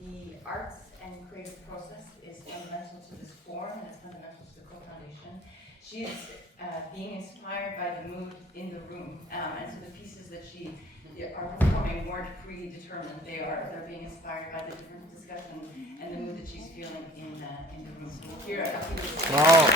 The arts and creative process is fundamental to this forum and it's fundamental to the co-foundation. She is being inspired by the mood in the room, and so the pieces that she are performing weren't predetermined. They're being inspired by the different discussion and the mood that she's feeling in the room. So we'll hear it. Wow.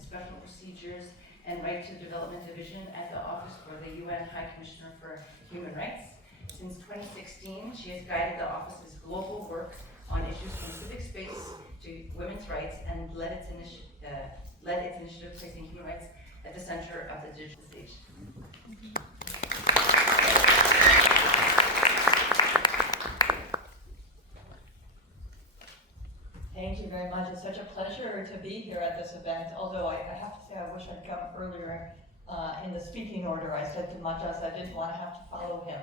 Special Procedures and Right to Development Division at the Office for the UN High Commissioner for Human Rights. Since 2016, she has guided the office's global work on issues from civic space to women's rights and led its initiative placing human rights at the center of the digital stage. Thank you very much. It's such a pleasure to be here at this event, although I have to say I wish I'd come earlier in the speaking order. I said to Matas I didn't want to have to follow him.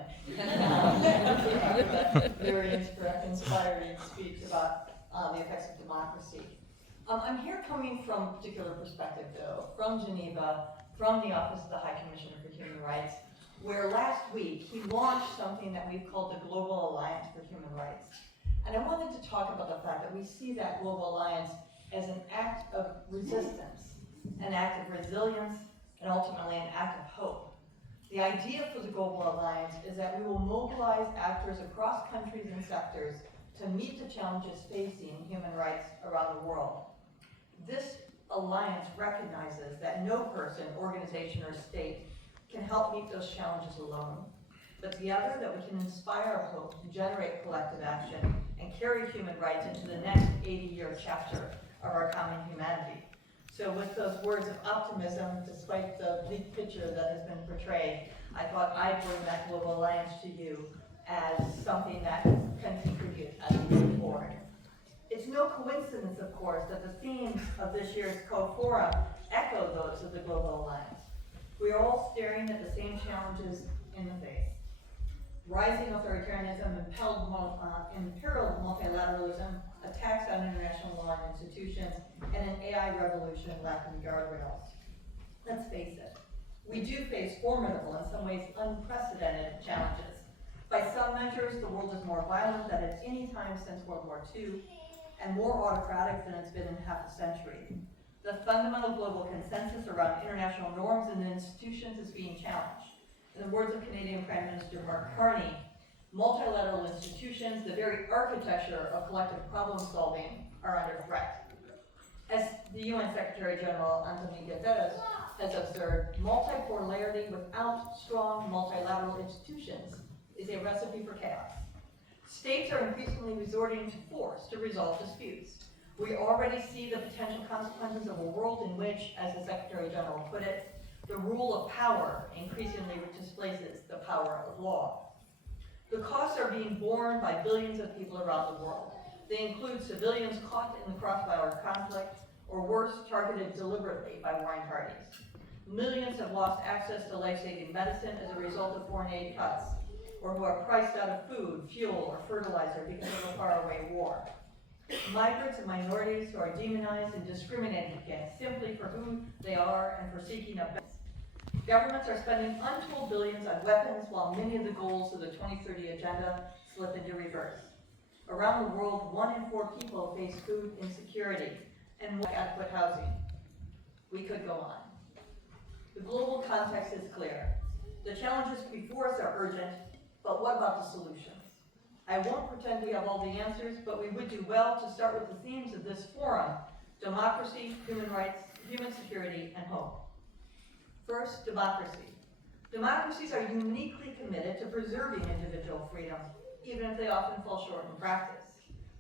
That very inspiring speech about the effects of democracy. I'm here coming from a particular perspective, though, from Geneva, from the Office of the High Commissioner for Human Rights, where last week he launched something that we've called the Global Alliance for Human Rights. And I wanted to talk about the fact that we see that global alliance as an act of resistance, an act of resilience, and ultimately an act of hope. The idea for the Global Alliance is that we will mobilize actors across countries and sectors to meet the challenges facing human rights around the world. This alliance recognizes that no person, organization, or state can help meet those challenges alone, but together that we can inspire hope, generate collective action, and carry human rights into the next 80-year chapter of our common humanity. So with those words of optimism, despite the bleak picture that has been portrayed, I thought I'd bring that Global Alliance to you as something that can contribute as we move forward. It's no coincidence, of course, that the themes of this year's Co-Fora echo those of the Global Alliance. We are all staring at the same challenges in the face. Rising authoritarianism, imperial multilateralism, attacks on international law and institutions, and an AI revolution lacking guardrails. Let's face it, we do face formidable, in some ways unprecedented challenges. By some measures, the world is more violent than at any time since World War II, and more autocratic than it's been in half a century. The fundamental global consensus around international norms and institutions is being challenged. In the words of Canadian Prime Minister Mark Carney, multilateral institutions, the very architecture of collective problem solving, are under threat. As the UN Secretary General Antonio Guterres has observed, multipolarity without strong multilateral institutions is a recipe for chaos. States are increasingly resorting to force to resolve disputes. We already see the potential consequences of a world in which, as the Secretary General put it, the rule of power increasingly displaces the power of law. The costs are being borne by billions of people around the world. They include civilians caught in the crossfire of conflict, or worse, targeted deliberately by warring parties. Millions have lost access to life-saving medicine as a result of foreign aid cuts, or who are priced out of food, fuel, or fertilizer because of a faraway war. Migrants and minorities who are demonized and discriminated against simply for who they are and for seeking a better. Governments are spending untold billions on weapons while many of the goals of the 2030 agenda slip into reverse. Around the world, 1 in 4 people face food insecurity and adequate housing. We could go on. The global context is clear. The challenges before us are urgent, but what about the solutions? I won't pretend we have all the answers, but we would do well to start with the themes of this forum: democracy, human rights, human security, and hope. First, democracy. Democracies are uniquely committed to preserving individual freedom, even if they often fall short in practice.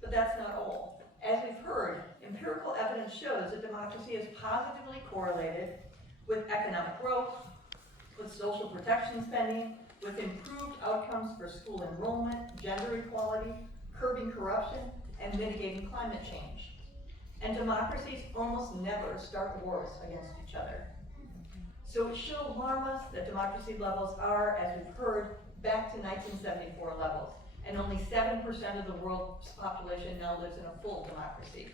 But that's not all. As we've heard, empirical evidence shows that democracy is positively correlated with economic growth, with social protection spending, with improved outcomes for school enrollment, gender equality, curbing corruption, and mitigating climate change. And democracies almost never start wars against each other. So it should alarm us that democracy levels are, as we've heard, back to 1974 levels, and only 7% of the world's population now lives in a full democracy.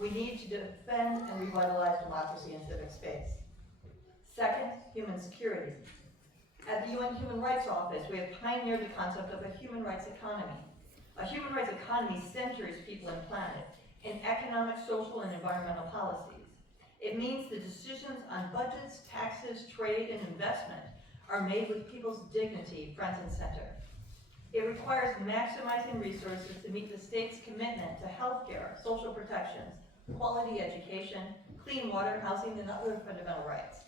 We need to defend and revitalize democracy in civic space. Second, human security. At the UN Human Rights Office, we have pioneered the concept of a human rights economy. A human rights economy centers people and planet in economic, social, and environmental policies. It means the decisions on budgets, taxes, trade, and investment are made with people's dignity front and center. It requires maximizing resources to meet the state's commitment to healthcare, social protections, quality education, clean water, housing, and other fundamental rights.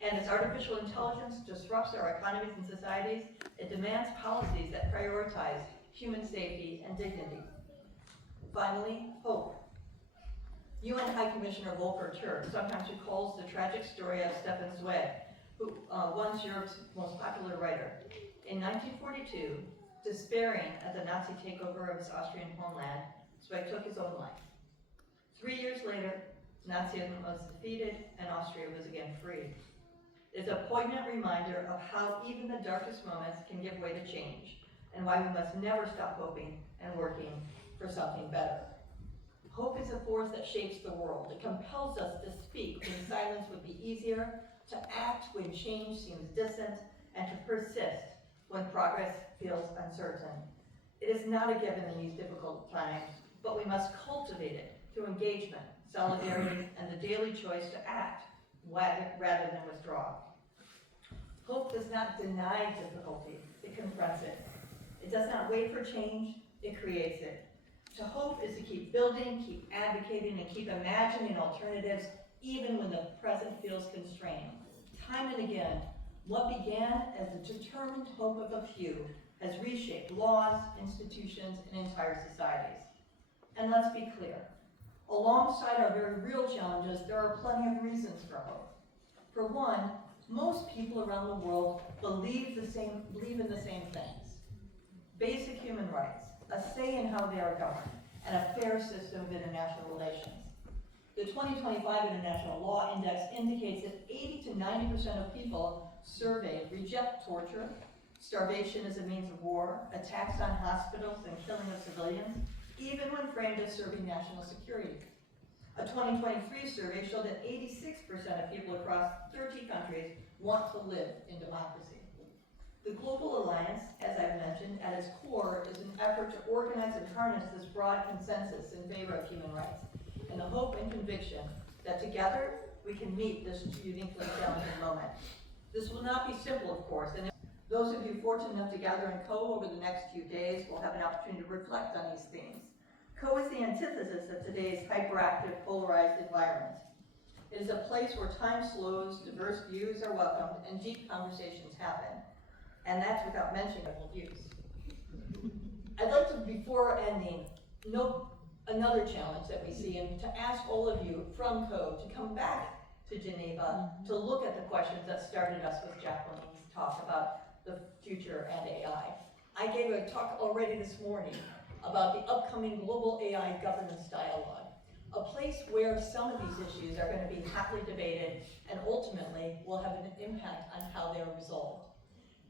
And as artificial intelligence disrupts our economies and societies, it demands policies that prioritize human safety and dignity. Finally, hope. UN High Commissioner Volker Turk sometimes recalls the tragic story of Stefan Zweig, who once Europe's most popular writer. In 1942, despairing at the Nazi takeover of his Austrian homeland, Zweig took his own life. 3 years later, Nazism was defeated and Austria was again free. It's a poignant reminder of how even the darkest moments can give way to change, and why we must never stop hoping and working for something better. Hope is a force that shapes the world. It compels us to speak when silence would be easier, to act when change seems distant, and to persist when progress feels uncertain. It is not a given in these difficult times, but we must cultivate it through engagement, solidarity, and the daily choice to act rather than withdraw. Hope does not deny difficulty, it confronts it. It does not wait for change, it creates it. To hope is to keep building, keep advocating, and keep imagining alternatives even when the present feels constrained. Time and again, what began as the determined hope of a few has reshaped laws, institutions, and entire societies. And let's be clear, alongside our very real challenges, there are plenty of reasons for hope. For one, most people around the world believe in the same things. Basic human rights, a say in how they are governed, and a fair system of international relations. The 2025 International Law Index indicates that 80 to 90% of people surveyed reject torture, starvation as a means of war, attacks on hospitals, and killing of civilians, even when framed as serving national security. A 2023 survey showed that 86% of people across 30 countries want to live in democracy. The Global Alliance, as I've mentioned, at its core is an effort to organize and harness this broad consensus in favor of human rights, and the hope and conviction that together we can meet this uniquely challenging moment. This will not be simple, of course, and those of you fortunate enough to gather in Co over the next few days will have an opportunity to reflect on these themes. Co is the antithesis of today's hyperactive, polarized environment. It is a place where time slows, diverse views are welcomed, and deep conversations happen. And that's without mentioning political views. I'd like to, before ending, note another challenge that we see, and to ask all of you from Co to come back to Geneva to look at the questions that started us with Jacqueline's talk about the future and AI. I I gave a talk already this morning about the upcoming Global AI Governance Dialogue, a place where some of these issues are going to be hotly debated and ultimately will have an impact on how they're resolved.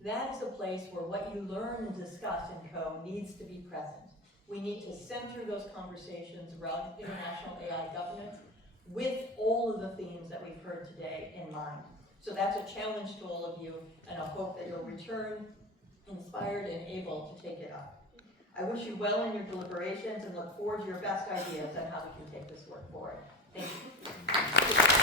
That is a place where what you learn and discuss in CO needs to be present. We need to center those conversations around international AI governance with all of the themes that we've heard today in mind. So that's a challenge to all of you, and I hope that you'll return inspired and able to take it up. I wish you well in your deliberations and look forward to your best ideas on how we can take this work forward. Thank you.